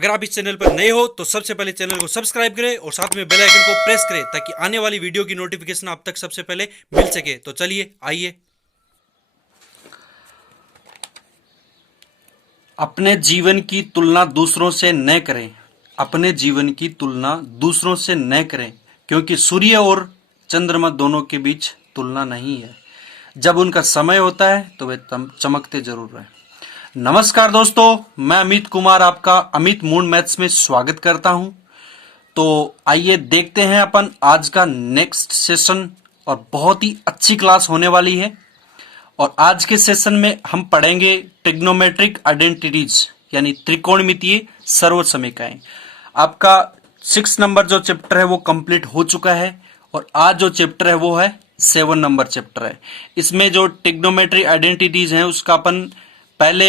अगर आप इस चैनल पर नए हो तो सबसे पहले चैनल को सब्सक्राइब करें और साथ में बेल आइकन को प्रेस करें ताकि आने वाली वीडियो की नोटिफिकेशन आप तक सबसे पहले मिल सके। तो चलिए आइए। अपने जीवन की तुलना दूसरों से न करें। अपने जीवन की तुलना दूसरों से न करें, क्योंकि सूर्य और चंद्रमा दोनों के बीच तुलना नहीं है। जब उनका समय होता है तो वे चमकते जरूर हैं। नमस्कार दोस्तों, मैं अमित कुमार आपका अमित मून मैथ्स में स्वागत करता हूं। तो आइए देखते हैं अपन आज का नेक्स्ट सेशन, और बहुत ही अच्छी क्लास होने वाली है। और आज के सेशन में हम पढ़ेंगे ट्रिग्नोमेट्रिक आइडेंटिटीज, यानी त्रिकोणमितीय सर्वसमीकरण। आपका 6 नंबर जो चैप्टर है वो कंप्लीट हो चुका है, और आज जो चैप्टर है वो है 7 नंबर चैप्टर है। इसमें जो ट्रिग्नोमेट्रिक आइडेंटिटीज हैं उसका अपन पहले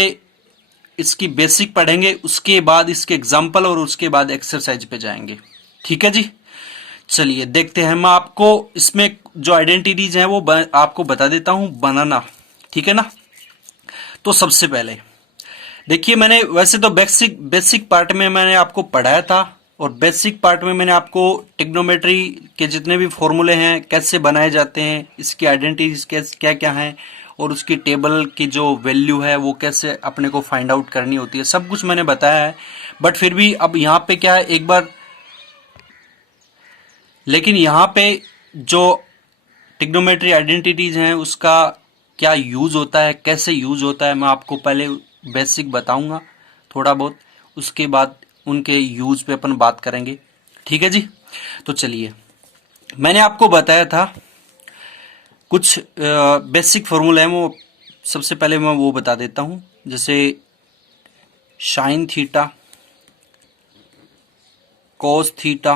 इसकी बेसिक पढ़ेंगे, उसके बाद इसके एग्जाम्पल, और उसके बाद एक्सरसाइज पे जाएंगे। ठीक है जी, चलिए देखते हैं। मैं आपको इसमें जो आइडेंटिटीज हैं वो आपको बता देता हूं बनाना, ठीक है ना। तो सबसे पहले देखिए, मैंने वैसे तो बेसिक पार्ट में मैंने आपको पढ़ाया था, और बेसिक पार्ट में मैंने आपको ट्रिग्नोमेट्री के जितने भी फॉर्मूले हैं कैसे बनाए जाते हैं, इसकी आइडेंटिटीज क्या क्या हैं, और उसकी टेबल की जो वैल्यू है वो कैसे अपने को फाइंड आउट करनी होती है, सब कुछ मैंने बताया है। बट फिर भी अब यहाँ पे क्या है, एक बार लेकिन यहाँ पे जो ट्रिग्नोमेट्री आइडेंटिटीज हैं उसका क्या यूज होता है, कैसे यूज होता है, मैं आपको पहले बेसिक बताऊंगा थोड़ा बहुत, उसके बाद उनके यूज पे अपन बात करेंगे। ठीक है जी, तो चलिए, मैंने आपको बताया था कुछ बेसिक फॉर्मूला है, वो सबसे पहले मैं वो बता देता हूं। जैसे sine theta, cos theta,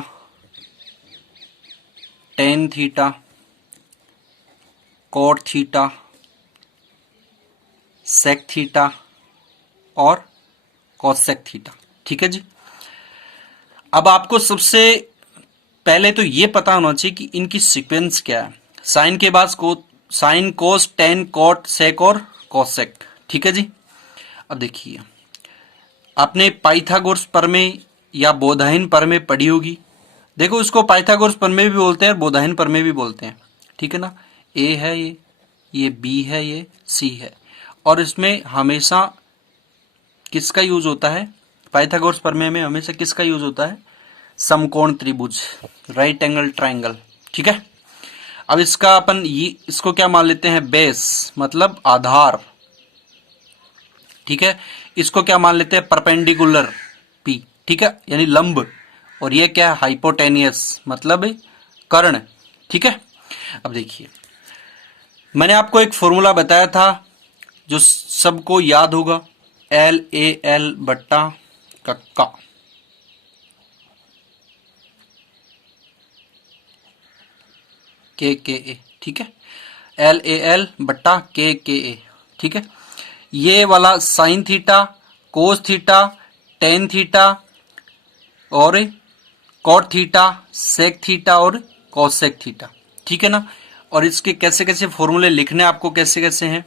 tan theta, cot theta, sec theta और कॉसेक थीटा। ठीक है जी। अब आपको सबसे पहले तो ये पता होना चाहिए कि इनकी सीक्वेंस क्या है। साइन के बाद साइन, कोस, टेन, कॉट, सेक और कॉसेक। ठीक है जी। अब देखिए, आपने पाइथागोरस प्रमेय या बोधायन प्रमेय पढ़ी होगी। देखो, इसको पाइथागोरस प्रमेय भी बोलते हैं, बोधायन प्रमेय भी बोलते हैं। ठीक है ना। ए है ये बी है, ये सी है, और इसमें हमेशा किसका यूज होता है, पाइथागोरस प्रमेय में हमेशा किसका यूज होता है, समकोण त्रिभुज, राइट एंगल ट्राइंगल। ठीक है। अब इसका अपन इसको क्या मान लेते हैं, बेस मतलब आधार। ठीक है। इसको क्या मान लेते हैं, परपेंडिकुलर पी। ठीक है, यानी लंब। और ये क्या है, हाइपोटेनियस मतलब कर्ण। ठीक है। अब देखिए, मैंने आपको एक फॉर्मूला बताया था जो सबको याद होगा, एल ए एल बट्टा कक्का। के ए। ठीक है, एल ए एल बट्टा के ए। ठीक है। ये वाला sign theta, cos theta, tan theta और कॉट थीटा, सेक थीटा और कॉसेक थीटा। ठीक है ना। और इसके कैसे कैसे फॉर्मूले लिखने आपको कैसे कैसे हैं।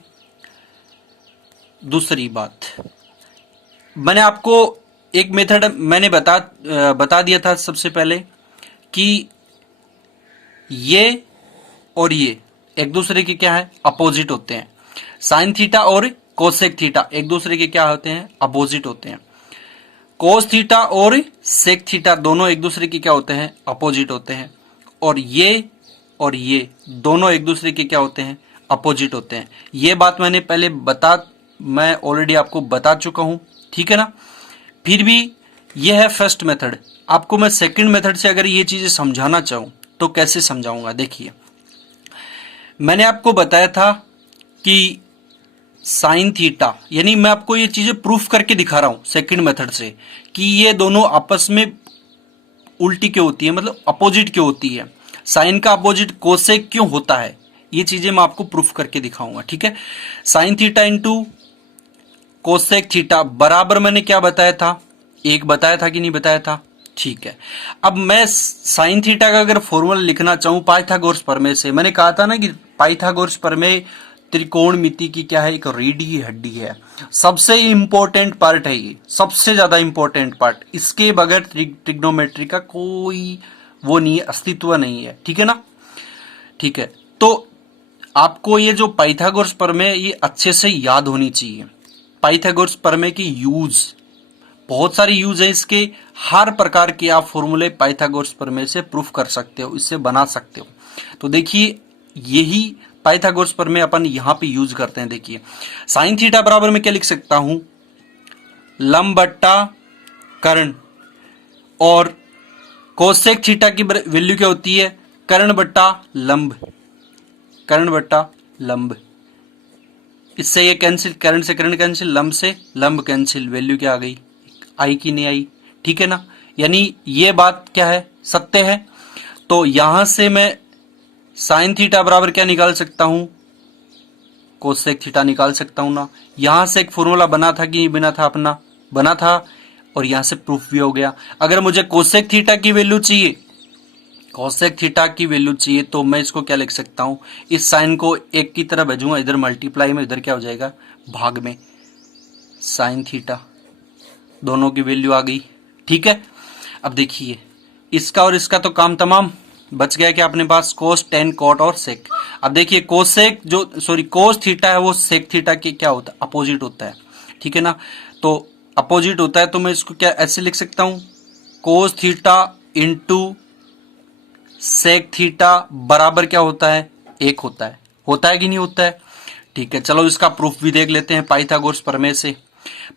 दूसरी बात, मैंने आपको एक मेथड मैंने बता दिया था सबसे पहले कि ये और ये एक दूसरे के क्या है, अपोजिट होते हैं। साइन थीटा और कोसेक थीटा एक दूसरे के क्या होते हैं, अपोजिट होते हैं। कोस थीटा और सेक थीटा दोनों एक दूसरे के क्या होते हैं, अपोजिट होते हैं। और ये दोनों एक दूसरे के क्या होते हैं, अपोजिट होते हैं। ये बात मैं ऑलरेडी आपको बता चुका हूं। ठीक है ना। फिर भी यह है फर्स्ट मेथड। आपको मैं सेकंड मेथड से अगर ये चीजें समझाना चाहूं तो कैसे समझाऊंगा। देखिए, मैंने आपको बताया था कि साइन थीटा, यानी मैं आपको ये चीजें प्रूफ करके दिखा रहा हूं सेकंड मेथड से कि ये दोनों आपस में उल्टी क्यों होती है, मतलब अपोजिट क्यों होती है। साइन का अपोजिट कोसेक क्यों होता है, ये चीजें मैं आपको प्रूफ करके दिखाऊंगा। ठीक है। Sine theta into cosec theta बराबर मैंने क्या बताया था, एक बताया था कि नहीं बताया था। ठीक है। अब मैं साइन थीटा का अगर फॉर्मूला लिखना चाहूं पाइथागोरस प्रमेय से, मैंने कहा था ना कि पाइथागोरस प्रमेय त्रिकोणमिति की क्या है, एक रीढ़ की हड्डी है, सबसे इंपॉर्टेंट पार्ट है ये, सबसे ज्यादा इंपॉर्टेंट पार्ट। इसके बगैर ट्रिग्नोमेट्री का कोई वो नहीं है, अस्तित्व नहीं है, ठीक है ना। ठीक है, तो आपको ये जो पाइथागोरस प्रमेय ये अच्छे से याद होनी चाहिए। पाइथागोरस प्रमेय की यूज, बहुत सारी यूज है इसके, हर प्रकार के आप फॉर्मूले पाइथागोरस प्रमेय से प्रूफ कर सकते हो, इससे बना सकते हो। तो देखिए यही पाइथागोरस प्रमेय अपन यहां पे यूज करते हैं। देखिए साइन थीटा बराबर में क्या लिख सकता हूं, लंब बट्टा कर्ण, और कोसेक थीटा की वैल्यू क्या होती है, कर्ण बट्टा लंब, कर्ण बट्टा लंब। इससे ये कैंसिल, कर्ण से कर्ण कैंसिल, लंब से लंब कैंसिल, वैल्यू क्या आ गई, आई की नहीं आई, ठीक है ना। यानी ये बात क्या है, सत्य है। तो यहां से मैं साइन थीटा बराबर क्या निकाल सकता हूं, कोसेक थीटा निकाल सकता हूं ना। यहां से एक फॉर्मूला बना था कि नहीं बना था, अपना बना था, और यहां से प्रूफ भी हो गया। अगर मुझे कोसेक थीटा की वैल्यू चाहिए, कोसेक थीटा की वैल्यू चाहिए, तो मैं इसको क्या लिख सकता हूं, इस साइन को एक की तरह भेजूंगा, इधर मल्टीप्लाई में, इधर क्या हो जाएगा भाग में, साइन थीटा, दोनों की वैल्यू आ गई, ठीक है। अब देखिए इसका और इसका तो काम तमाम, बच गया क्या अपने पास, कोस, टेन, कॉट और सेक। अब देखिए कोसेक कोस थीटा है वो सेक थीटा के क्या होता है, अपोजिट होता है, ठीक है ना। तो अपोजिट होता है तो मैं इसको क्या ऐसे लिख सकता हूं, cos theta into sec theta बराबर क्या होता है, एक होता है कि नहीं होता है। ठीक है, चलो इसका प्रूफ भी देख लेते हैं पाइथागोरस प्रमेय से।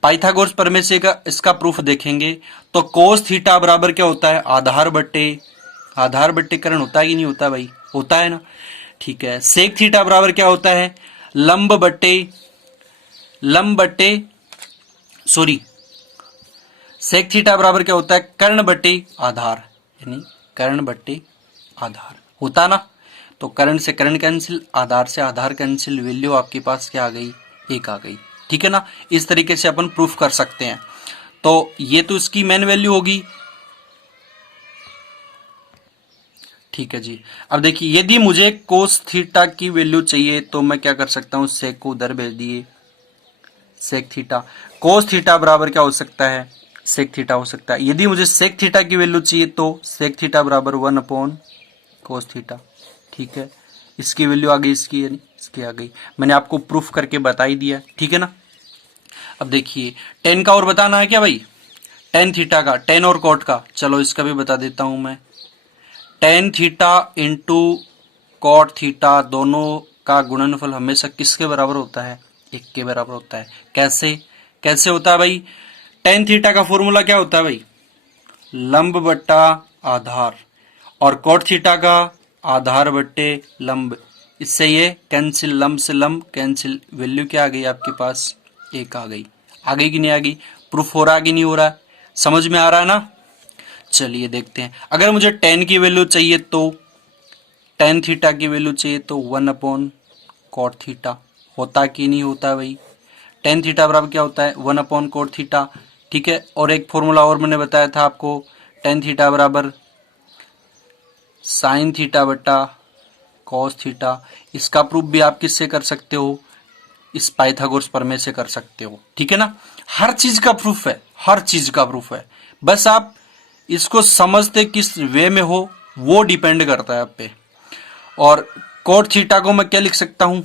पाइथागोरस प्रमेय से इसका प्रूफ देखेंगे तो कोस थीटा बराबर क्या होता है, आधार बट्टे कर्ण होता है कि नहीं होता है भाई, होता है ना। ठीक है, सेक थीटा बराबर क्या होता है, लंब बट्टे सेक थीटा बराबर क्या होता है, कर्ण बट्टे आधार, यानी कर्ण बट्टे आधार होता ना। तो कर्ण से कर्ण कैंसिल, आधार से आधार कैंसिल, वैल्यू आपके पास क्या आ गई, एक आ गई, ठीक है ना। इस तरीके से अपन प्रूफ कर सकते हैं। तो ये तो इसकी मेन वैल्यू होगी, ठीक है जी। अब देखिए यदि मुझे कोस थीटा की वैल्यू चाहिए तो मैं क्या कर सकता हूं, सेक को उधर भेज दिए, सेक थीटा, कोस थीटा बराबर क्या हो सकता है, सेक थीटा हो सकता है। यदि मुझे सेक थीटा की वैल्यू चाहिए तो सेक थीटा बराबर 1 कोस थीटा, ठीक है। इसकी वैल्यू आ गई, इसकी आ गई, मैंने आपको प्रूफ करके बता ही दिया, ठीक है ना। अब देखिए टेन का और बताना है क्या भाई, टेन थीटा का, टेन और कॉट का, चलो इसका भी बता देता हूं मैं। Tan theta into cot theta, दोनों का गुणनफल हमेशा किसके बराबर होता है, एक के बराबर होता है। कैसे होता है भाई, टेन थीटा का फॉर्मूला क्या होता है भाई, लंब बट्टा आधार, और कॉट थीटा का आधार बट्टे लंब। इससे ये कैंसिल, लंब से लंब कैंसिल, वैल्यू क्या आ गई आपके पास, एक आ गई कि नहीं आ गई। प्रूफ हो रहा है कि नहीं हो रहा है, समझ में आ रहा है ना। चलिए देखते हैं, अगर मुझे टेन की वैल्यू चाहिए तो, टेन थीटा की वैल्यू चाहिए तो 1 कॉट थीटा होता कि नहीं होता भाई। टेन थीटा बराबर क्या होता है, 1 कॉट थीटा, ठीक है। और एक फॉर्मूला और मैंने बताया था आपको, टेन थीटा बराबर साइन थीटा बट्टा कॉस थीटा। इसका प्रूफ भी आप किससे कर सकते हो, इस पाइथागोरस प्रमेय से कर सकते हो, ठीक है ना। हर चीज का प्रूफ है, हर चीज का प्रूफ है, बस आप इसको समझते किस वे में हो वो डिपेंड करता है आप पे। और कोट थीटा को मैं क्या लिख सकता हूं,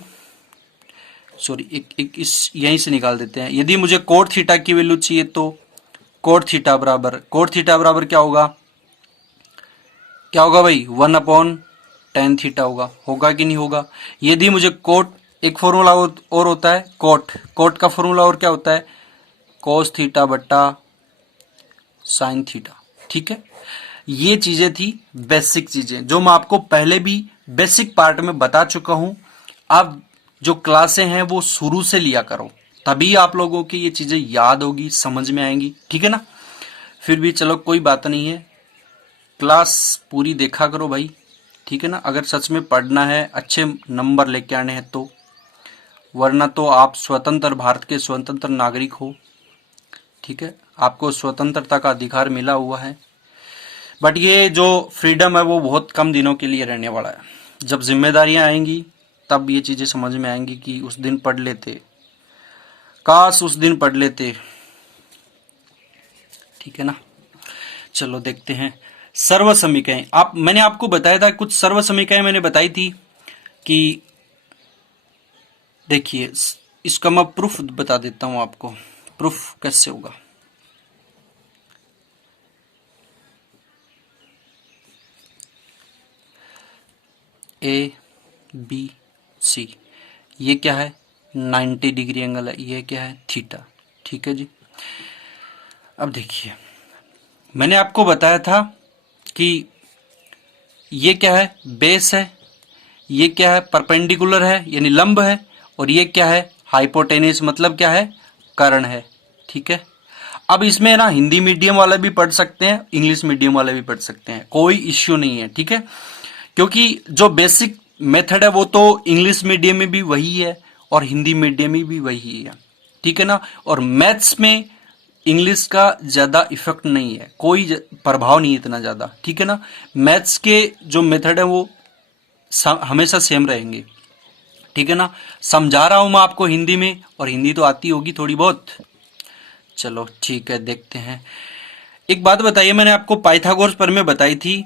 एक इस यहीं से निकाल देते हैं। यदि मुझे कोट थीटा की वैल्यू चाहिए तो कोट थीटा बराबर क्या होगा भाई, 1/tan थीटा होगा कि नहीं होगा। यदि मुझे कोट, एक फॉर्मूला और होता है कोट का फॉर्मूला और क्या होता है, कोस थीटा बट्टा साइन थीटा, ठीक है। ये चीजें थी बेसिक चीजें जो मैं आपको पहले भी बेसिक पार्ट में बता चुका हूं। अब जो क्लासें हैं वो शुरू से लिया करो, तभी आप लोगों की ये चीजें याद होगी, समझ में आएंगी, ठीक है ना। फिर भी चलो कोई बात नहीं है, क्लास पूरी देखा करो भाई, ठीक है ना। अगर सच में पढ़ना है, अच्छे नंबर लेके आने हैं तो, वरना तो आप स्वतंत्र भारत के स्वतंत्र नागरिक हो, ठीक है। आपको स्वतंत्रता का अधिकार मिला हुआ है, बट ये जो फ्रीडम है वो बहुत कम दिनों के लिए रहने वाला है। जब जिम्मेदारियां आएंगी तब ये चीजें समझ में आएंगी कि उस दिन पढ़ लेते, काश उस दिन पढ़ लेते। ठीक है ना। चलो देखते हैं सर्व समीकरण। मैंने आपको बताया था, कुछ सर्व समीकरण मैंने बताई थी कि देखिए इसका मैं प्रूफ बता देता हूं आपको, प्रूफ कैसे होगा। ए बी सी, ये क्या है 90 डिग्री एंगल है, ये क्या है थीटा। ठीक है जी। अब देखिए मैंने आपको बताया था कि ये क्या है बेस है, ये क्या है परपेंडिकुलर है यानी लंब है, और ये क्या है हाइपोटेनस मतलब क्या है कर्ण है। ठीक है। अब इसमें ना हिंदी मीडियम वाले भी पढ़ सकते हैं, इंग्लिश मीडियम वाले भी पढ़ सकते हैं, कोई इश्यू नहीं है। ठीक है। क्योंकि जो बेसिक मेथड है वो तो इंग्लिश मीडियम में भी वही है और हिंदी मीडियम में भी वही है। ठीक है ना। और मैथ्स में इंग्लिश का ज्यादा इफेक्ट नहीं है, कोई प्रभाव नहीं है इतना ज्यादा। ठीक है ना। मैथ्स के जो मेथड है वो हमेशा सेम रहेंगे। ठीक है ना। समझा रहा हूं मैं आपको हिंदी में, और हिंदी तो आती होगी थोड़ी बहुत। चलो ठीक है, देखते हैं। एक बात बताइए, मैंने आपको पाइथागोरस प्रमेय बताई थी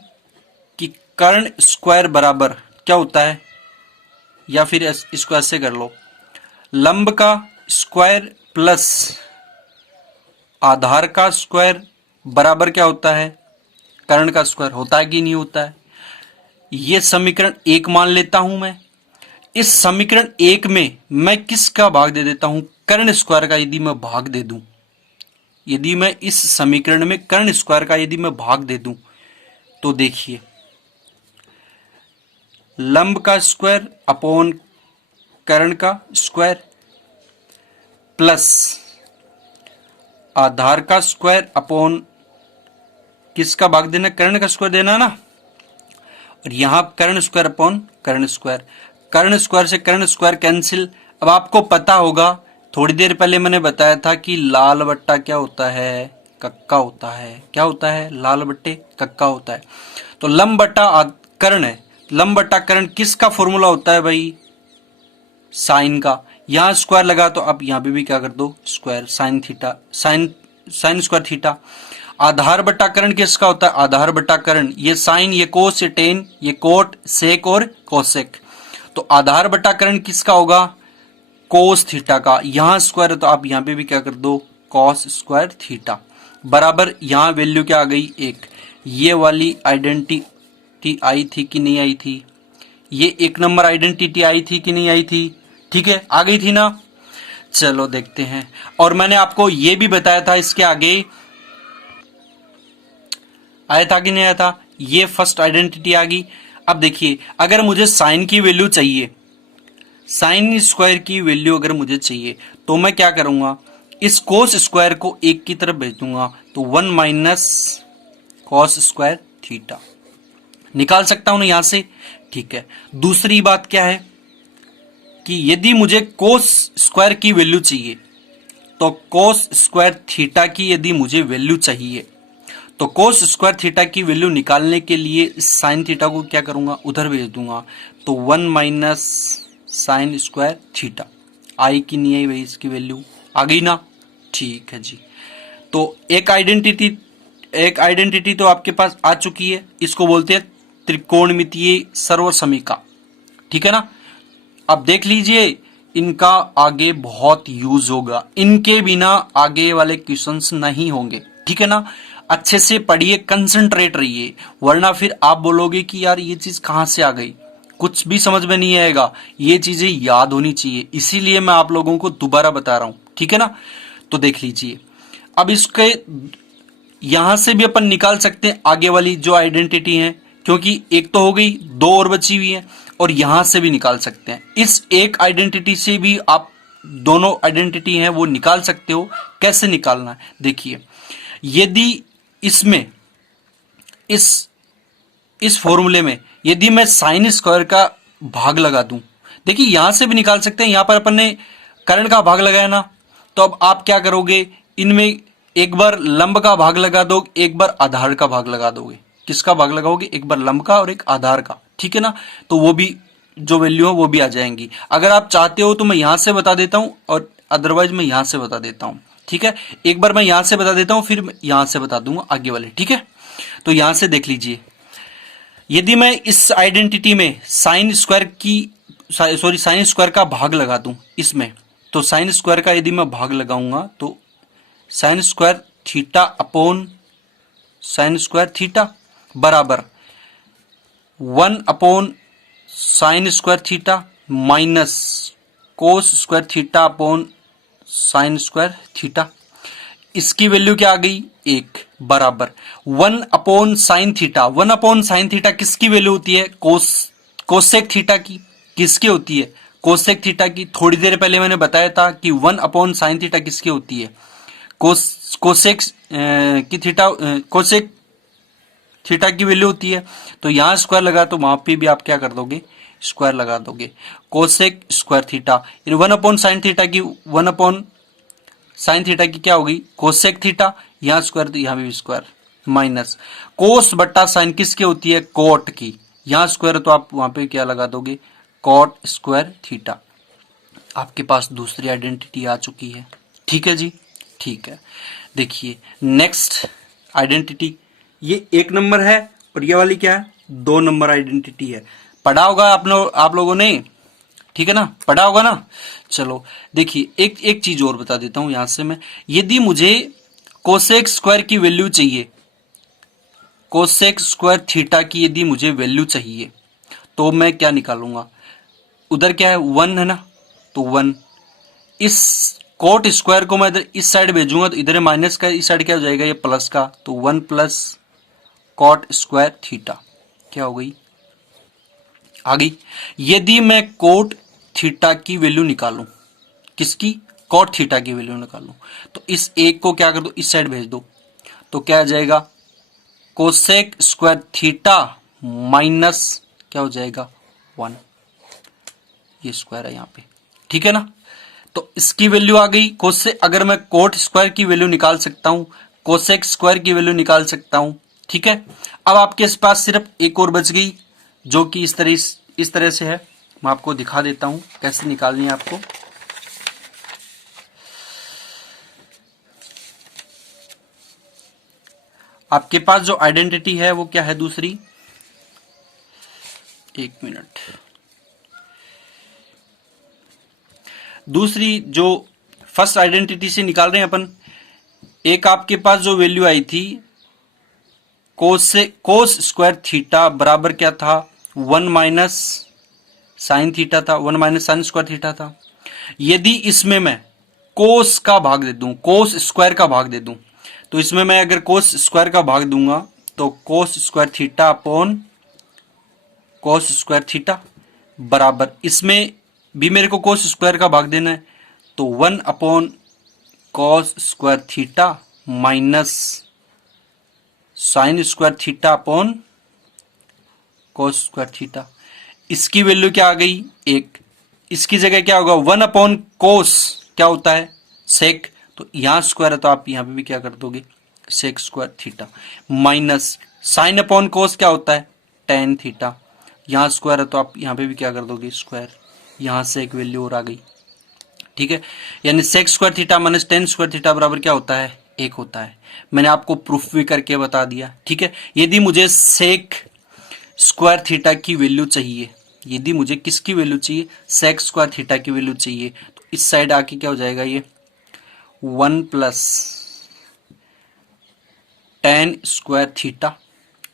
कि कर्ण स्क्वायर बराबर क्या होता है, या फिर इसको ऐसे कर लो, लंब का स्क्वायर प्लस आधार का स्क्वायर बराबर क्या होता है कर्ण का स्क्वायर। होता है कि नहीं होता है। ये समीकरण 1 मान लेता हूं मैं। इस समीकरण 1 में मैं किसका भाग दे देता हूं कर्ण स्क्वायर का। यदि मैं भाग दे दूं, यदि मैं इस समीकरण में कर्ण स्क्वायर का यदि मैं भाग दे दूं, तो देखिए लंब का स्क्वायर अपॉन कर्ण का स्क्वायर प्लस आधार का स्क्वायर अपॉन किसका भाग देना कर्ण का स्क्वायर देना ना, और यहां कर्ण स्क्वायर अपॉन कर्ण स्क्वायर। कर्ण स्क्वायर से कर्ण स्क्वायर कैंसिल। अब आपको पता होगा, थोड़ी देर पहले मैंने बताया था कि लाल बट्टा क्या होता है कक्का होता है। क्या होता है लाल बट्टे कक्का होता है। तो लंब बट्टा कर्ण है, लंब बट्टा कर्ण किसका फॉर्मूला होता है भाई साइन का। यहां स्क्वायर लगा तो अब यहां पे भी क्या कर दो square, sine theta, sine square theta. आधार बट्टा कर्ण किसका होता है आधार बट्टा कर्ण, ये साइन ये कोस ये टेन ये कोट सेक और कोसेक। तो आधार बट्टा कर्ण किसका होगा कोस थीटा का। यहां स्क्वायर है तो आप यहां पे भी क्या कर दो कॉस स्क्वायर थीटा बराबर, यहां वैल्यू क्या आ गई 1। ये वाली आइडेंटिटी आई थी कि नहीं आई थी, ये 1 नंबर आइडेंटिटी आई थी कि नहीं आई थी। ठीक है आ गई थी ना। चलो देखते हैं। और मैंने आपको ये भी बताया था, इसके आगे आया था कि नहीं आया था, ये फर्स्ट आइडेंटिटी आ गई। अब देखिए अगर मुझे साइन की वैल्यू चाहिए, साइन स्क्वायर की वैल्यू अगर मुझे चाहिए, तो मैं क्या करूंगा इस कोस स्क्वायर को 1 की तरफ भेज दूंगा, तो 1 माइनस कॉस स्क्वायर थीटा निकाल सकता हूं ना यहां से। ठीक है। दूसरी बात क्या है कि यदि मुझे कोस स्क्वायर की वैल्यू चाहिए, तो कोस स्क्वायर थीटा की यदि मुझे वैल्यू चाहिए, तो कोस स्क्वायर थीटा की वैल्यू निकालने के लिए साइन थीटा को क्या करूंगा उधर भेज दूंगा, तो 1 माइनस साइन स्क्वायर थीटा। आई की नहीं आई भाई, इसकी वैल्यू आ गई ना। ठीक है जी। तो एक आइडेंटिटी तो आपके पास आ चुकी है, इसको बोलते हैं त्रिकोणमितीय सर्वसमीका। ठीक है ना। अब देख लीजिए इनका आगे बहुत यूज होगा, इनके बिना आगे वाले क्वेश्चंस नहीं होंगे। ठीक है ना। अच्छे से पढ़िए, कंसंट्रेट रहिए, वरना फिर आप बोलोगे कि यार ये चीज कहां से आ गई, कुछ भी समझ में नहीं आएगा। ये चीजें याद होनी चाहिए, इसीलिए मैं आप लोगों को दोबारा बता रहा हूं। ठीक है ना। तो देख लीजिए अब इसके यहां से भी अपन निकाल सकते हैं आगे वाली जो आइडेंटिटी है, क्योंकि एक तो हो गई, 2 और बची हुई है, और यहां से भी निकाल सकते हैं। इस एक आइडेंटिटी से भी आप दोनों आइडेंटिटी हैं वो निकाल सकते हो। कैसे निकालना है देखिए, यदि इसमें इस फॉर्मूले में यदि मैं साइन स्क्वायर का भाग लगा दूं, देखिए यहां से भी निकाल सकते हैं, यहां पर अपन ने कर्ण का भाग लगाया ना, तो अब आप क्या करोगे इनमें एक बार लंब का भाग लगा दो, एक बार आधार का भाग लगा दोगे। किसका भाग लगाओगे, एक बार लंब का और एक आधार का। ठीक है ना। तो वो भी जो वैल्यू है वो भी आ जाएंगी। अगर आप चाहते हो तो मैं यहां से बता देता हूं और अदरवाइज मैं यहां से बता देता हूं। ठीक है, एक बार मैं यहां से बता देता हूं, फिर यहां से बता दूंगा आगे वाले। ठीक है, तो यहां से देख लीजिए, यदि मैं इस आइडेंटिटी में साइन स्क्वायर का भाग लगा दूं इसमें, तो साइन स्क्वायर का यदि मैं भाग लगाऊंगा तो sign square theta upon sine square theta बराबर 1 upon sine square theta minus cos square theta upon sine square theta. इसकी वैल्यू क्या आ गई? 1 बराबर 1 upon sine theta. 1 upon sine theta किसकी वैल्यू होती है? कोसेक थीटा की। किसकी होती है? कोसेक थीटा की। थोड़ी देर पहले मैंने बताया था कि 1 अपॉन साइन थीटा किसकी होती है? कोसेक थीटा की वैल्यू होती है। तो यहां स्क्वायर लगा तो वहां पे भी आप क्या कर दोगे? स्क्वायर लगा दोगे। Cosec square theta 1 upon sine theta की 1 अपॉन साइन थीटा की क्या होगी? Cosec theta. यहां स्क्वायर तो यहां भी स्क्वायर माइनस कोस बट्टा साइन किसकी होती है? कोट की। यहां स्क्वायर तो आप वहां पे क्या लगा दोगे? Coat square theta. आपके पास दूसरी आइडेंटिटी आ चुकी है। ठीक है जी, ठीक है। देखिए नेक्स्ट आइडेंटिटी, ये 1 नंबर है और ये वाली क्या है? 2 नंबर आइडेंटिटी है। पढ़ा होगा आप लोगों ने, ठीक है ना? पढ़ा होगा ना? चलो देखिए, एक चीज और बता देता हूं यहां से मैं। यदि मुझे कोसेक स्क्वायर की वैल्यू चाहिए, कोसेक स्क्वायर थीटा की यदि मुझे वैल्यू चाहिए, तो मैं क्या निकालूंगा? उधर क्या है? 1 है ना, तो 1। इस कोट स्क्वायर को मैं इधर इस साइड भेजूंगा तो इधर माइनस का, इस साइड क्या हो जाएगा? ये प्लस का। तो 1 प्लस कोट स्क्वायर थीटा क्या हो गई? आ गई। यदि मैं कोट थीटा की वैल्यू निकालूं, किसकी? कोट थीटा की वैल्यू निकालूं, तो इस एक को क्या कर दो? इस साइड भेज दो, तो क्या आ जाएगा? कोसेक स्क्वायर थीटा माइनस क्या हो जाएगा? 1। ये स्क्वायर है यहां पे, ठीक है ना? तो इसकी वैल्यू आ गई। अगर मैं कोट स्क्वायर की वैल्यू निकाल सकता हूं, कोसेक स्क्वायर की वैल्यू निकाल सकता हूं। ठीक है, अब आपके पास सिर्फ एक और बच गई, जो कि इस तरह से है। मैं आपको दिखा देता हूं कैसे निकालनी है आपको। आपके पास जो आइडेंटिटी है वो क्या है? दूसरी, 1 मिनट। दूसरी जो फर्स्ट आइडेंटिटी से निकाल रहे हैं अपन, एक आपके पास जो वैल्यू आई थी कोस स्क्वायर थीटा बराबर क्या था? 1 माइनस साइन थीटा था, 1 माइनस साइन स्क्वायर थीटा था। यदि इसमें मैं कोस का भाग दे दूं, कोस स्क्वायर का भाग दे दूं, तो इसमें मैं अगर कोस स्क्वायर का भाग दूंगा तो cos square theta upon cos square theta बराबर, इसमें भी मेरे को कोस स्क्वायर का भाग देना है, तो 1 upon cos square theta minus sign square theta upon cos square theta. इसकी वैल्यू क्या आ गई? 1। इसकी जगह क्या होगा? 1 अपॉन कोस क्या होता है? सेक। तो यहां स्क्वायर है तो आप यहां पे भी क्या कर दोगे? Sec square theta minus sine upon cos क्या होता है? Tan theta. यहां स्क्वायर है तो आप यहां पे भी क्या कर दोगे? स्क्वायर। यहां से एक वैल्यू और आ गई। ठीक है, यानी sec square theta minus tan square theta बराबर क्या होता है? 1 होता है। मैंने आपको प्रूफ भी करके बता दिया। ठीक है, यदि मुझे सेक स्क्वायर थीटा की वैल्यू चाहिए, यदि मुझे किसकी वैल्यू चाहिए? सेक स्क्वायर थीटा की वैल्यू चाहिए, तो इस साइड आके क्या हो जाएगा? ये 1 प्लस टेन स्क्वायर थीटा।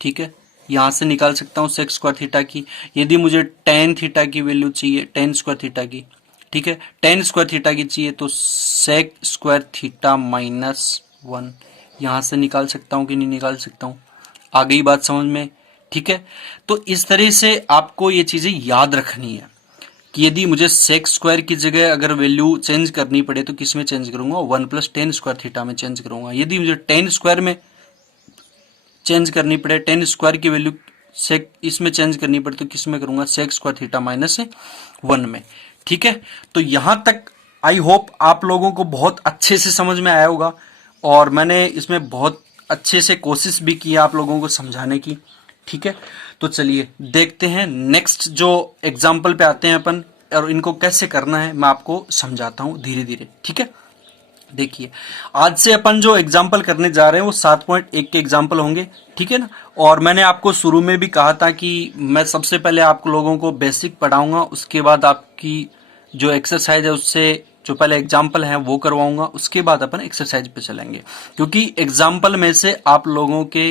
ठीक है, यहां से निकाल सकता हूं सेक स्क्वायर थीटा की। यदि मुझे टेन थीटा की वैल्यू चाहिए, टेन स्क्वायर थीटा की, ठीक है, टेन स्क्वायर थीटा की चाहिए, तो सेक स्क्वायर थीटा माइनस 1 यहां से निकाल सकता हूं कि नहीं निकाल सकता हूं? आ गई बात समझ में? ठीक है, तो इस तरह से आपको ये चीजें याद रखनी है कि यदि मुझे सेक स्क्वायर की जगह अगर वैल्यू चेंज करनी पड़े तो किस में चेंज करूंगा? 1 प्लस टेन स्क्वायर थीटा में चेंज करूंगा। यदि मुझे टेन स्क्वायर में चेंज करनी पड़े, टेन स्क्वायर की वैल्यू सेक इसमें चेंज करनी पड़े, तो किस में करूंगा? सेक स्क्वायर थीटा माइनस 1 में। ठीक है, तो यहां तक आई होप आप लोगों को बहुत अच्छे से समझ में आया होगा, और मैंने इसमें बहुत अच्छे से कोशिश भी की आप लोगों को समझाने की। ठीक है, तो चलिए देखते हैं नेक्स्ट जो एग्जाम्पल पे आते हैं अपन, और इनको कैसे करना है मैं आपको समझाता हूं धीरे धीरे, ठीक है। देखिए आज से अपन जो एग्जाम्पल करने जा रहे हैं वो 7.1 के एग्जाम्पल होंगे, ठीक है ना। और मैंने आपको शुरू में भी कहा था कि मैं सबसे पहले आप लोगों को बेसिक पढ़ाऊंगा, उसके बाद आपकी जो एक्सरसाइज है उससे जो पहले एग्जाम्पल है वो करवाऊंगा, उसके बाद अपन एक्सरसाइज पे चलेंगे, क्योंकि एग्जाम्पल में से आप लोगों के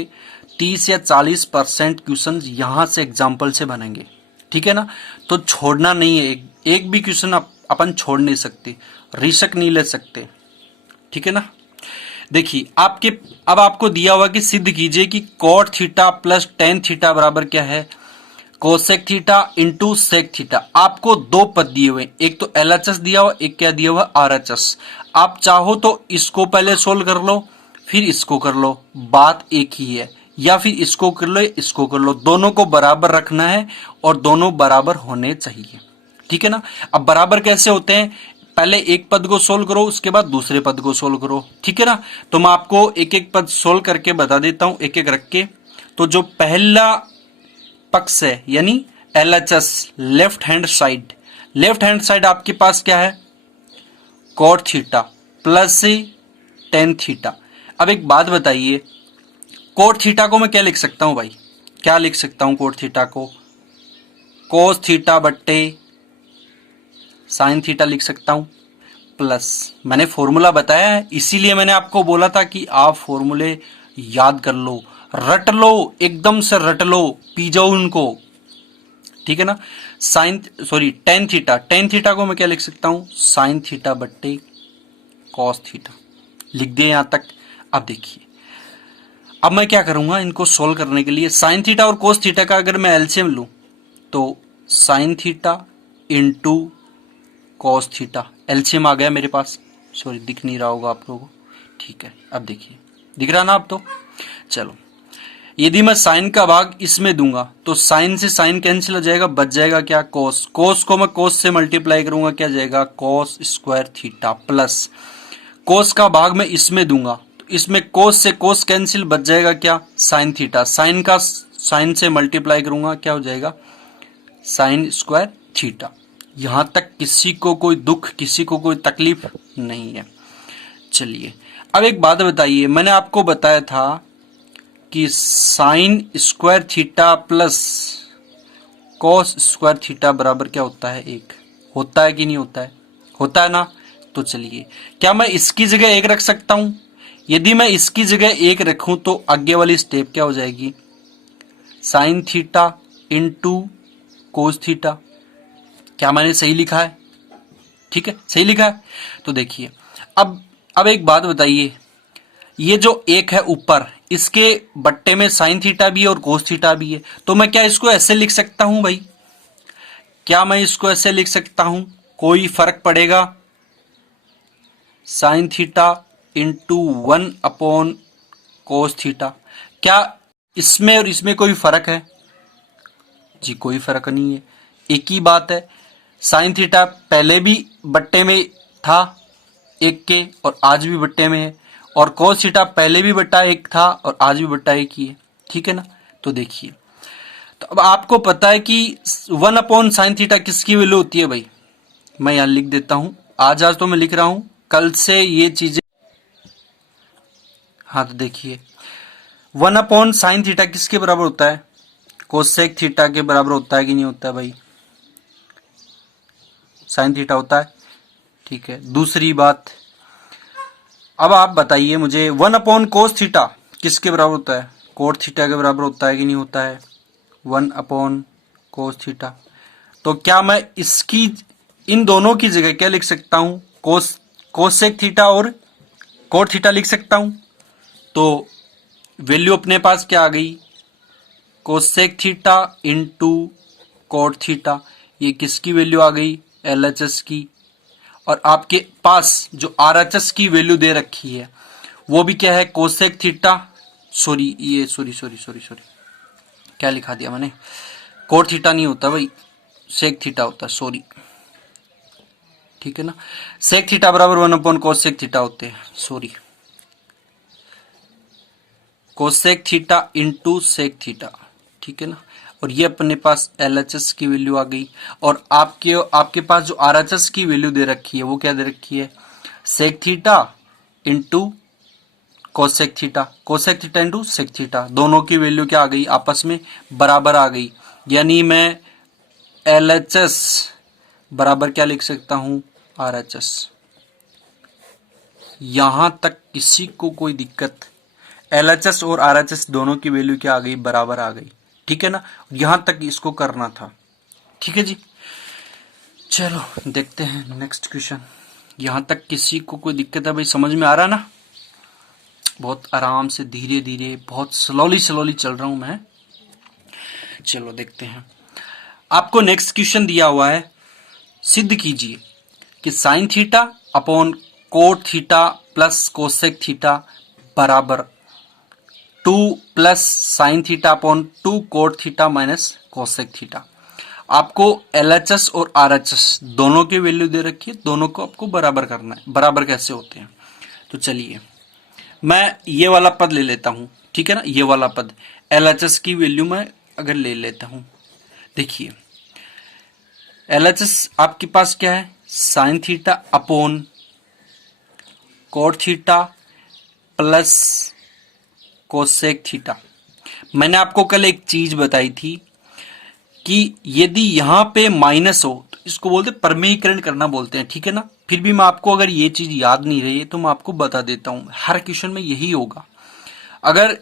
30 या 40% क्वेश्चन यहां से एग्जाम्पल से बनेंगे, ठीक है ना। तो छोड़ना नहीं है, एक भी क्वेश्चन अपन छोड़ नहीं सकते, रिस्क नहीं ले सकते, ठीक है ना। देखिए अब आपको दिया हुआ कि सिद्ध कीजिए कि cot theta plus tan theta बराबर क्या है, cosec theta into sec theta. आपको दो पद दिए हुए, एक तो एलएचएस दिया हुआ, एक क्या दिया हुआ आरएचएस। आप चाहो तो इसको पहले सोल्व कर लो फिर इसको कर लो, बात एक ही है, या फिर इसको कर लो इसको कर लो, दोनों को बराबर रखना है और दोनों बराबर होने चाहिए, ठीक है ना। अब बराबर कैसे होते हैं, पहले एक पद को सोल्व करो उसके बाद दूसरे पद को सोल्व करो, ठीक है ना। तो मैं आपको एक एक पद सोल्व करके बता देता हूं एक एक रख के। तो जो पहला पक्ष है यानी एलएचएस लेफ्ट हैंड साइड आपके पास क्या है, cot theta plus tan theta. अब एक बात बताइए, कोट थीटा को मैं क्या लिख सकता हूं भाई, क्या लिख सकता हूं कोट थीटा को, कोस थीटा बट्टे साइन थीटा लिख सकता हूं, प्लस मैंने फॉर्मूला बताया है, इसीलिए मैंने आपको बोला था कि आप फॉर्मूले याद कर लो, रट लो, एकदम से रट लो, पी जाओ उनको, ठीक है ना। टेन थीटा को मैं क्या लिख सकता हूं, साइन थीटा बट्टे कॉस थीटा, लिख दिए यहां तक। अब देखिए अब मैं क्या करूंगा इनको सोल्व करने के लिए, साइन थीटा और कोस थीटा का अगर मैं एलसीएम लूं तो sine theta into cos theta, LCM आ गया मेरे पास, सॉरी दिख नहीं रहा होगा आप लोगों को, ठीक है। अब देखिए दिख रहा ना अब तो, चलो यदि मैं साइन का भाग इसमें दूंगा तो साइन से साइन कैंसिल हो जाएगा, बच जाएगा क्या कोस, कोस को मैं कोस से मल्टीप्लाई करूंगा क्या जाएगा cos square theta, plus cos का भाग मैं इसमें दूंगा तो इसमें कोस से कोस कैंसिल, बच जाएगा क्या साइन थीटा, साइन का साइन से मल्टीप्लाई करूंगा क्या हो जाएगा साइन स्क्वायर थीटा। यहां तक किसी को कोई दुख, किसी को कोई तकलीफ नहीं है। चलिए अब एक बात बताइए, मैंने आपको बताया था कि sign square theta plus cos square theta बराबर क्या होता है, एक होता है कि नहीं होता है, होता है ना। तो चलिए क्या मैं इसकी जगह एक रख सकता हूं, यदि मैं इसकी जगह एक रखूं तो आगे वाली स्टेप क्या हो जाएगी, sign theta into cos theta. क्या मैंने सही लिखा है, ठीक है सही लिखा है। तो देखिए अब एक बात बताइए, ये जो एक है ऊपर इसके बट्टे में साइन थीटा भी है और कोस थीटा भी है, तो मैं क्या इसको ऐसे लिख सकता हूं भाई, क्या मैं इसको ऐसे लिख सकता हूं, कोई फर्क पड़ेगा, sign theta into 1/, cos theta. क्या इसमें और इसमें कोई फर्क है जी, कोई फर्क नहीं है, एक ही बात है। साइन थीटा पहले भी बट्टे में था एक के और आज भी बट्टे में है, और कोस थीटा पहले भी बट्टा एक था और आज भी बट्टा एक ही है, ठीक है ना। तो देखिए तो अब आपको पता है कि 1/sin थीटा किसकी वैल्यू होती है भाई, मैं यहां लिख देता हूं, आज तो मैं लिख रहा हूं, कल से ये चीजें, हाँ तो देखिए 1/sin थीटा किसके बराबर होता है, कोसेक थीटा के बराबर होता है कि नहीं होता है भाई, साइन थीटा होता है, ठीक है। दूसरी बात अब आप बताइए मुझे 1/cos थीटा किसके बराबर होता है, कोट थीटा के बराबर होता है कि नहीं होता है, 1/cos थीटा। तो क्या मैं इसकी इन दोनों की जगह क्या लिख सकता हूं, कोसेक थीटा और कोट थीटा लिख सकता हूं। तो वैल्यू अपने पास क्या आ गई, cosec theta into cot theta, ये किसकी वैल्यू आ गई, एलएचएस की। और आपके पास जो आरएचएस की वैल्यू दे रखी है वो भी क्या है, कोसेक थीटा, सॉरी क्या लिखा दिया मैंने, कोट थीटा नहीं होता भाई, सेक थीटा होता है, सॉरी, ठीक है ना। सेक थीटा बराबर 1/कोसेक थीटा होते हैं, sorry, cosec theta into sec theta, ठीक है ना। और ये अपने पास LHS की वैल्यू आ गई। और आपके पास जो RHS की वैल्यू दे रखी है वो क्या दे रखी है, sec theta into cosec theta into sec theta, दोनों की वैल्यू क्या आ गई, आपस में बराबर आ गई। यानी मैं LHS बराबर क्या लिख सकता हूं, RHS। यहां तक किसी को कोई दिक्कत, LHS और RHS दोनों की वैल्यू क्या आ गई, बराबर आ गई। ठीक है ना, यहां तक इसको करना था। ठीक है जी, चलो देखते हैं नेक्स्ट क्वेश्चन। यहां तक किसी को कोई दिक्कत है भाई, समझ में आ रहा ना? बहुत आराम से धीरे धीरे बहुत स्लोली चल रहा हूं मैं। चलो देखते हैं, आपको नेक्स्ट क्वेश्चन दिया हुआ है, सिद्ध कीजिए कि sign theta upon coat theta plus cosec theta बराबर 2 plus sine theta upon 2 coat theta minus cosec theta. आपको LHS और RHS दोनों की वैल्यू दे रखी है, दोनों को आपको बराबर करना है। बराबर कैसे होते हैं, तो चलिए मैं ये वाला पद ले लेता हूं। ठीक है ना, ये वाला पद LHS की वैल्यू मैं अगर ले लेता हूं, देखिए LHS आपके पास क्या है, sine theta upon coat theta plus cosec theta. मैंने आपको कल एक चीज बताई थी कि यदि यहां पे माइनस हो तो इसको बोलते परमीकरण करना बोलते हैं। ठीक है ना, फिर भी मैं आपको अगर ये चीज याद नहीं रही है तो मैं आपको बता देता हूं, हर क्वेश्चन में यही होगा। अगर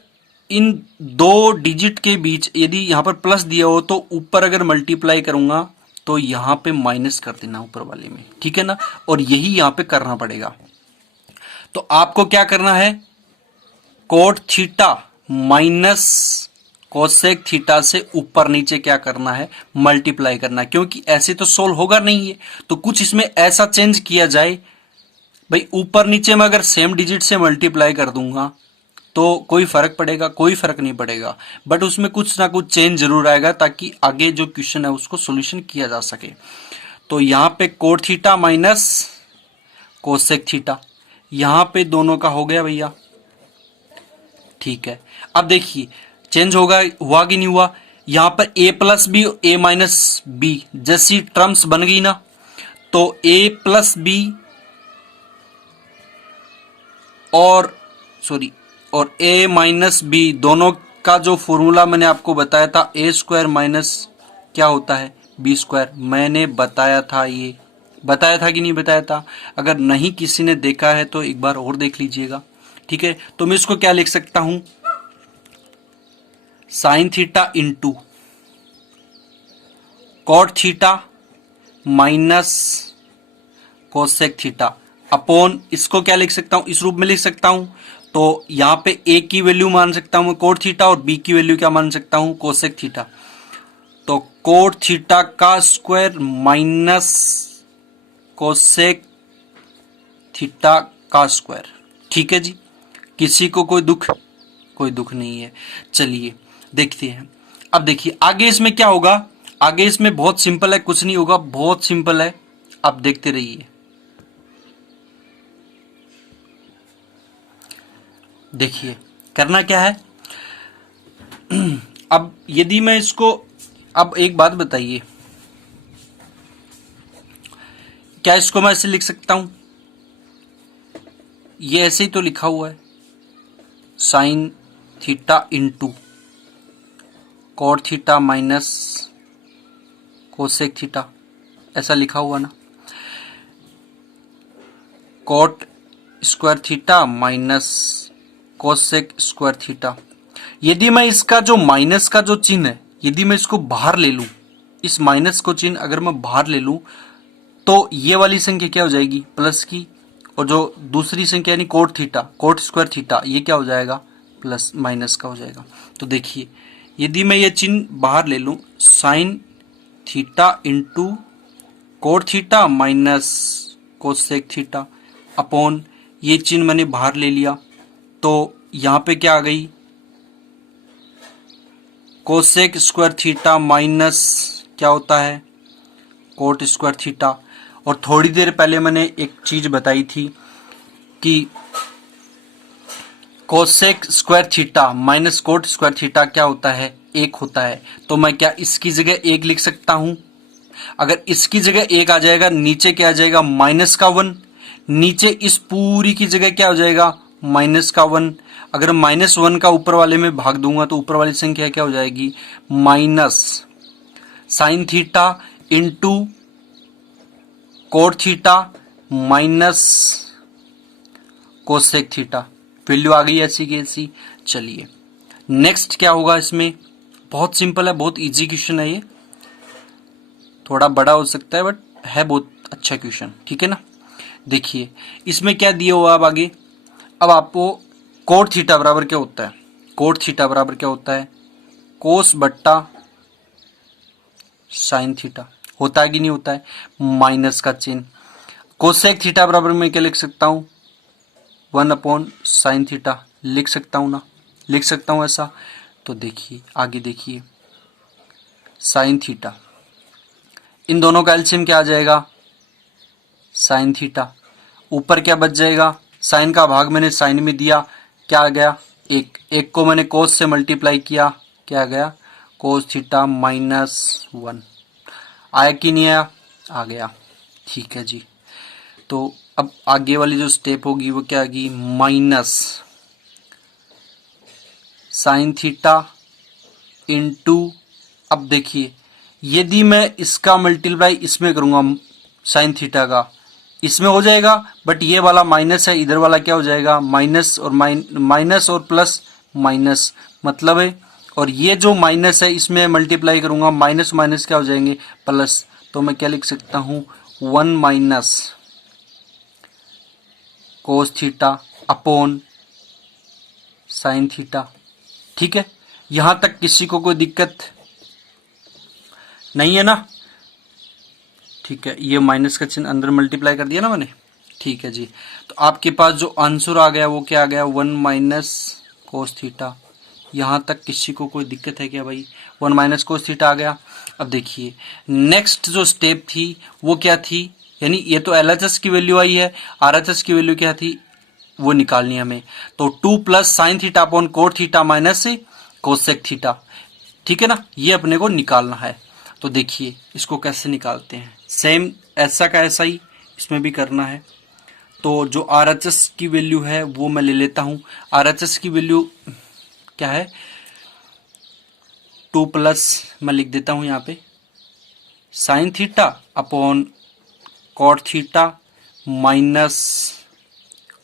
इन दो डिजिट के बीच यदि यहां पर प्लस दिया हो तो ऊपर अगर मल्टीप्लाई करूंगा तो यहां पे माइनस कर देना ऊपर वाले में। ठीक है ना, और यही यहां पे करना पड़ेगा। तो आपको क्या करना है, coat theta minus cosec theta से ऊपर नीचे क्या करना है, मल्टीप्लाई करना है, क्योंकि ऐसे तो सोल्व होगा नहीं है। तो कुछ इसमें ऐसा चेंज किया जाए भाई, ऊपर नीचे में अगर सेम डिजिट से मल्टीप्लाई कर दूंगा तो कोई फर्क पड़ेगा, कोई फर्क नहीं पड़ेगा, बट उसमें कुछ ना कुछ चेंज जरूर आएगा ताकि आगे जो क्वेश्चन है उसको सॉल्यूशन किया जा सके। तो यहां पे coat theta minus cosec theta, यहां पे दोनों का हो गया भैया। ठीक है, अब देखिए चेंज होगा, हुआ कि नहीं हुआ, यहां पर a plus b a minus b जैसी टर्म्स बन गई ना, तो a प्लस बी और a माइनस बी दोनों का जो फॉर्मूला मैंने आपको बताया था, a स्क्वायर माइनस क्या होता है, b स्क्वायर। मैंने बताया था, ये बताया था कि नहीं बताया था? अगर नहीं किसी ने देखा है तो एक बार और देख लीजिएगा। ठीक है, तो मैं इसको क्या लिख सकता हूं, sine theta into cot theta minus cosec theta upon, इसको क्या लिख सकता हूं, इस रूप में लिख सकता हूं। तो यहां पे a की वैल्यू मान सकता हूं कोट थीटा और b की वैल्यू क्या मान सकता हूं, कोसेक थीटा। तो कोट थीटा का स्क्वायर माइनस कोसेक थीटा का स्क्वायर। ठीक है जी, किसी को कोई दुख नहीं है। चलिए देखते हैं, अब देखिए आगे इसमें क्या होगा। आगे इसमें बहुत सिंपल है, कुछ नहीं होगा, बहुत सिंपल है, आप देखते रहिए। देखिए करना क्या है, अब यदि मैं इसको, अब एक बात बताइए, क्या इसको मैं ऐसे लिख सकता हूं, ये ऐसे ही तो लिखा हुआ है, sine theta into cot theta minus cosec theta, ऐसा लिखा हुआ ना, cot square theta minus cosec square theta. यदि मैं इसका जो माइनस का जो चिन्ह है, यदि मैं इसको बाहर ले लूं, इस माइनस को चिन्ह अगर मैं बाहर ले लूं तो ये वाली संख्या क्या हो जाएगी, प्लस की, और जो दूसरी संख्या यानी cot theta, coat square theta, ये क्या हो जाएगा, प्लस माइनस का हो जाएगा। तो देखिए यदि मैं ये चिन्ह बाहर ले लूं, sign theta into cot theta minus cosec theta upon, ये चिन्ह मैंने बाहर ले लिया, तो यहां पे क्या आ गई, कोसेक स्क्वायर थीटा माइनस क्या होता है, कोट स्क्वायर थीटा। और थोड़ी देर पहले मैंने एक चीज बताई थी कि cosec square theta minus cot square theta क्या होता है, 1 होता है। तो मैं क्या इसकी जगह 1 लिख सकता हूं? अगर इसकी जगह 1 आ जाएगा, नीचे क्या आ जाएगा माइनस का 1, नीचे इस पूरी की जगह क्या हो जाएगा माइनस का 1। अगर माइनस 1 का ऊपर वाले में भाग दूंगा तो ऊपर वाली संख्या क्या हो जाएगी minus sine theta into cot theta minus cosec theta. Value आ गई ऐसी की ऐसी। चलिए नेक्स्ट क्या होगा इसमें, बहुत सिंपल है, बहुत इजी क्वेश्चन है ये, थोड़ा बड़ा हो सकता है बट है बहुत अच्छा क्वेश्चन, ठीक है ना। देखिए इसमें क्या दिया हुआ अब आगे, अब आपको कोट थीटा बराबर क्या होता है, कोट थीटा बराबर क्या होता है कोस बट्टा साइन थीटा, होता है कि नहीं होता है, माइनस का चिन्ह। कोसेक थीटा बराबर मैं क्या लिख सकता हूं 1 अपॉन साइन थीटा, लिख सकता हूं ना, लिख सकता हूं ऐसा। तो देखिए आगे देखिए साइन थीटा, इन दोनों का एलसीएम क्या आ जाएगा साइन थीटा, ऊपर क्या बच जाएगा साइन का भाग मैंने साइन में दिया, क्या आ गया 1, 1 को मैंने कोस से मल्टीप्लाई किया, क्या आ गया कोस थीटा माइनस 1। आया कि नहीं आया, आ गया, ठीक है जी। तो अब आगे वाली जो स्टेप होगी वो क्या आएगी माइनस साइन थीटा इंटू, अब देखिए यदि मैं इसका मल्टीप्लाई इसमें करूंगा साइन थीटा का, इसमें हो जाएगा, बट ये वाला माइनस है, इधर वाला क्या हो जाएगा माइनस, और माइनस और प्लस माइनस मतलब है, और ये जो माइनस है इसमें मल्टीप्लाई करूंगा, माइनस माइनस क्या हो जाएंगे प्लस। तो मैं क्या लिख सकता हूं 1 minus cos theta upon sine theta, ठीक है। यहां तक किसी को कोई दिक्कत नहीं है ना, ठीक है। ये माइनस का चिन्ह अंदर मल्टीप्लाई कर दिया ना मैंने, ठीक है जी। तो आपके पास जो आंसर आ गया वो क्या आ गया 1 माइनस कोस थीटा। यहां तक किसी को कोई दिक्कत है क्या भाई, 1 माइनस कोस थीटा आ गया। अब देखिए नेक्स्ट जो स्टेप थी वो क्या थी, यानी ये तो एलएचएस की वैल्यू आई है, आरएचएस की वैल्यू क्या थी वो निकालनी हमें। तो 2 plus sine theta upon coat theta minus cosec theta, ठीक है ना, ये अपने को निकालना है। तो देखिए इसको कैसे निकालते हैं, सेम ऐसा का ऐसा ही इसमें भी करना है। तो जो आरएचएस की वैल्यू है वो मैं ले लेता हूं, आरएचएस की वैल्यू क्या है 2 प्लस मैं लिख देता हूं यहाँ पे sine theta upon cot theta minus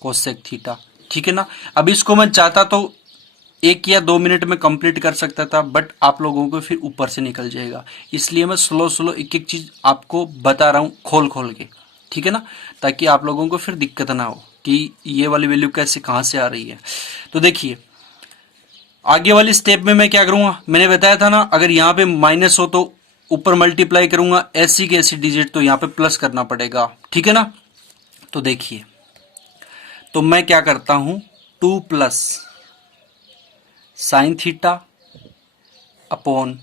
cosec theta, ठीक है ना। अब इसको मैं चाहता तो 1 या 2 मिनट में कंप्लीट कर सकता था, बट आप लोगों को फिर ऊपर से निकल जाएगा, इसलिए मैं स्लो स्लो एक एक चीज आपको बता रहा हूं खोल खोल के, ठीक है ना, ताकि आप लोगों को फिर दिक्कत ना हो कि ये वाली वैल्यू कैसे कहां से आ रही है। तो देखिए आगे वाली स्टेप में मैं क्या करूंगा, मैंने बताया था ना, अगर यहां पे माइनस हो तो ऊपर मल्टीप्लाई करूंगा, ऐसी की ऐसी डिजिट तो यहां पे प्लस करना पड़ेगा, ठीक है ना। तो देखिए तो मैं क्या करता हूं 2 plus sine theta upon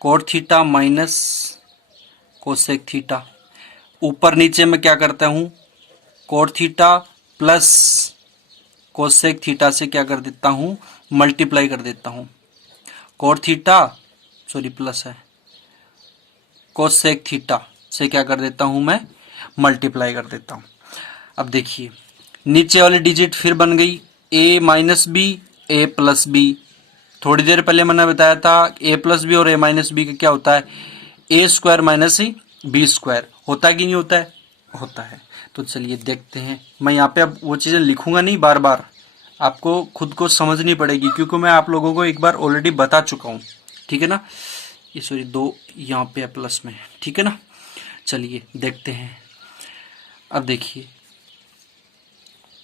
coat theta minus cosec theta, ऊपर नीचे मैं क्या करता हूं coat theta plus cosec theta से क्या कर देता हूं मल्टीप्लाई कर देता हूं, कोट थीटा सॉरी प्लस है कोसेक थीटा से क्या कर देता हूं मैं मल्टीप्लाई कर देता हूं। अब देखिए नीचे वाली डिजिट फिर बन गई a minus b a plus b, थोड़ी देर पहले मैंने बताया था a प्लस बी और a माइनस बी का क्या होता है a square minus b square, होता है कि नहीं होता है, होता है। तो चलिए देखते हैं, मैं यहाँ पे अब वो चीजें लिखूंगा नहीं बार बार, आपको खुद को समझनी पड़ेगी क्योंकि मैं आप लोगों को एक बार ऑलरेडी बता चुका हूँ, ठीक है ना। ये सॉरी 2 यहाँ पे प्लस में, ठीक है ना। चलिए देखते हैं, अब देखिए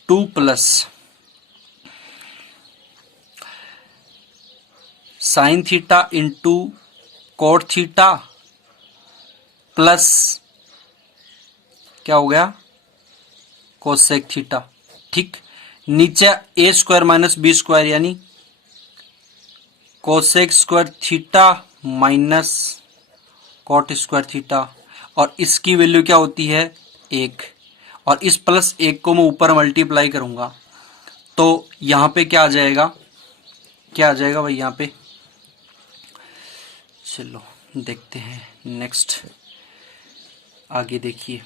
2 plus sine theta into cot theta plus क्या हो गया कोसेक थीटा, ठीक। नीचे a square minus b square यानी cosec square theta minus cot square theta, और इसकी वैल्यू क्या होती है 1, और इस प्लस 1 को मैं ऊपर मल्टीप्लाई करूंगा तो यहाँ पे क्या आ जाएगा, क्या आ जाएगा भाई यहाँ पे, चलो देखते हैं नेक्स्ट, आगे देखिए।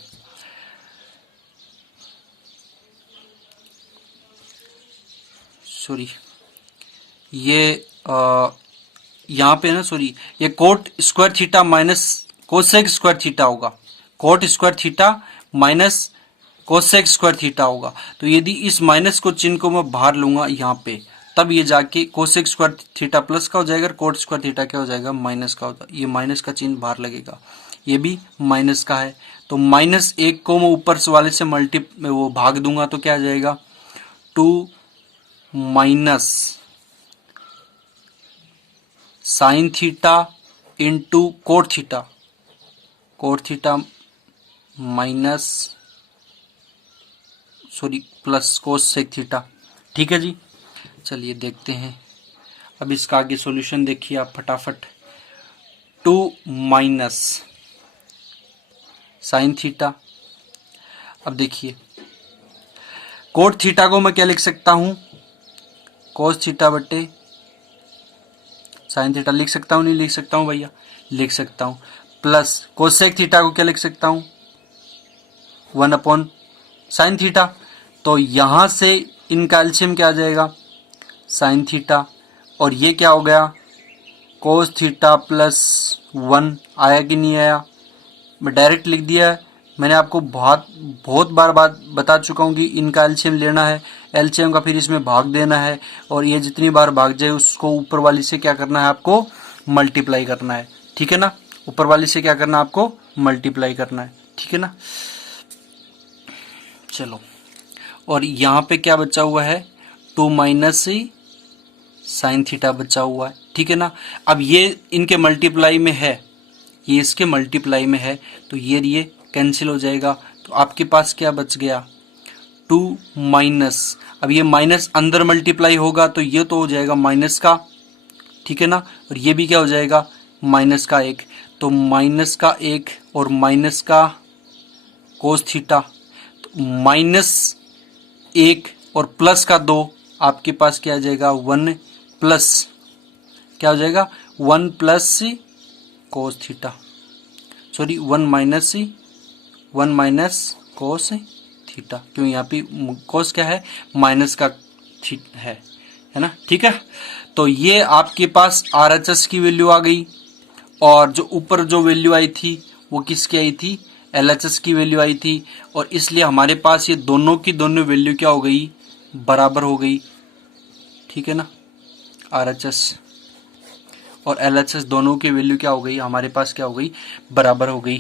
सॉरी ये यहाँ पे ना, सॉरी ये cot square theta minus cosec square theta होगा, cot square theta minus cosec square theta होगा। तो यदि इस माइनस को चिन्ह को मैं बाहर लूंगा यहाँ पे, तब ये जाके कोसेक स्क्वायर थीटा प्लस का हो जाएगा, कोट स्क्वायर थीटा क्या हो जाएगा, माइनस का होगा। ये माइनस का चिन्ह बाहर लगेगा, ये भी माइनस का है। तो माइनस 1 को मैं ऊपर वाले से वो भाग दूंगा तो क्या आ जाएगा, 2 minus sine theta into cot theta, coat theta minus sorry plus cosec theta. ठीक है जी, चलिए देखते हैं अब इसका आगे सॉल्यूशन देखिए आप फटाफट। 2 माइनस साइन थीटा, अब देखिए कोट थीटा को मैं क्या लिख सकता हूं, कोस थीटा बटे साइन थीटा लिख सकता हूं, नहीं लिख सकता हूं भैया, लिख सकता हूं। प्लस कोसेक थीटा को क्या लिख सकता हूं, 1 अपॉन साइन थीटा। तो यहां से इनका एलसीएम क्या आ जाएगा, साइन थीटा, और ये क्या हो गया, कोस थीटा प्लस 1 आया कि नहीं आया, मैं डायरेक्ट लिख दिया है। मैंने आपको बहुत बार बात बता चुका हूँ कि इनका एलसीएम लेना है, एलसीएम का फिर इसमें भाग देना है, और ये जितनी बार भाग जाए उसको ऊपर वाली से क्या करना है, आपको मल्टीप्लाई करना है। ठीक है ना, ऊपर वाली से क्या करना है, आपको मल्टीप्लाई करना है। ठीक है ना, चलो, और यहाँ पे क्या बचा हुआ है, 2 माइनस साइन थीटा बचा हुआ है। ठीक है ना, अब ये इनके मल्टीप्लाई में है, ये इसके मल्टीप्लाई में है, तो ये कैंसिल हो जाएगा। तो आपके पास क्या बच गया, 2 माइनस, अब ये माइनस अंदर मल्टीप्लाई होगा तो ये तो हो जाएगा माइनस का, ठीक है ना, और ये भी क्या हो जाएगा, माइनस का 1। तो माइनस का 1 और माइनस का कोस थीटा, तो माइनस 1 और प्लस का 2, आपके पास क्या आ जाएगा, 1 प्लस क्या हो जाएगा, 1 plus cos theta, sorry 1 minus cos theta, क्यों यहाँ पे कोस क्या है, माइनस का है ना। ठीक है, तो ये आपके पास RHS की वैल्यू आ गई, और जो ऊपर जो वैल्यू आई थी वो किसकी आई थी, LHS की वैल्यू आई थी, और इसलिए हमारे पास ये दोनों की दोनों वैल्यू क्या हो गई, बराबर हो गई। ठीक है ना, RHS और LHS दोनों की वैल्यू क्या हो गई, हमारे पास क्या हो गई, बराबर हो गई।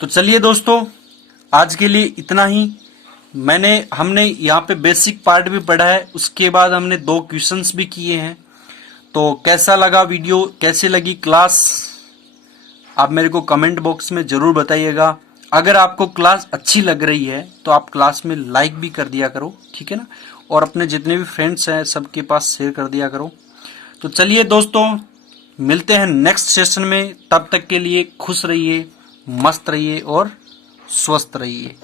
तो चलिए दोस्तों, आज के लिए इतना ही। हमने यहाँ पे बेसिक पार्ट भी पढ़ा है, उसके बाद हमने 2 क्वेश्चंस भी किए हैं। तो कैसा लगा वीडियो, कैसी लगी क्लास, आप मेरे को कमेंट बॉक्स में जरूर बताइएगा। अगर आपको क्लास अच्छी लग रही है तो आप क्लास में लाइक भी कर दिया करो, ठीक है ना, और अपने जितने भी फ्रेंड्स हैं सबके पास शेयर कर दिया करो। तो चलिए दोस्तों, मिलते हैं नेक्स्ट सेशन में, तब तक के लिए खुश रहिए, मस्त रहिए और स्वस्थ रहिए।